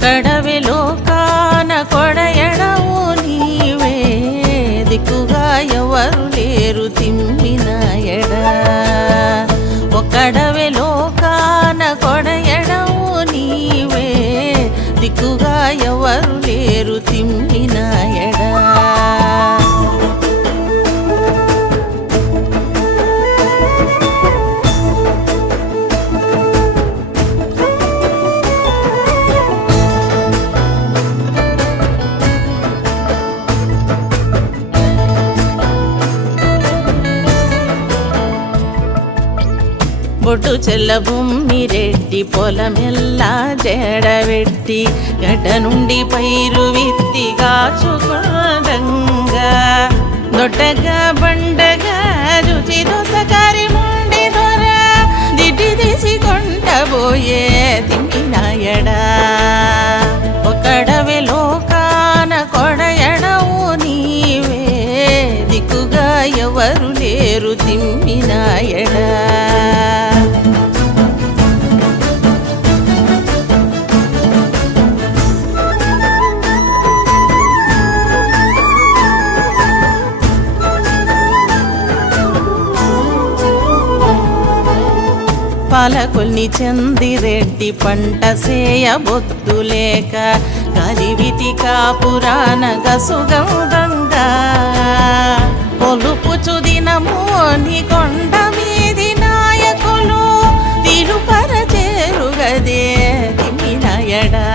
ఒక్కడవిలో కాన కొడయడవు నీవే దిక్కుగా ఎవరు లేరు తిమ్మినాయడ ఒక్కడవిలో కాన కొడయడవు నీవే దిక్కుగా ఎవరు లేరు తిమ్మినాయడ బొట్టు చెల్ల బొమ్మిరెడ్డి పొలమెల్లా జడబెట్టి గడ్డ నుండి పైరు విత్తి కాచుకుండంగా దొడ్డగా బండగా రుచి దోసకారి ముండి దొర దిడ్డి తీసి కొంటబోయే తిమ్మినాయడా ఒక్కడవిలో కాన కొడయడవు నీవే దిక్కుగా ఎవరు లేరు తిమ్మినాయడా పాలకొల్ని చందిరెడ్డి పంట సేయ బొద్దులేక కలివితి కాపురాన గసుగంగా పొలుపుచు దినము నీ కొండ మీది నాయకులు తిరుపరచేరుగదే తిమ్మినాయడా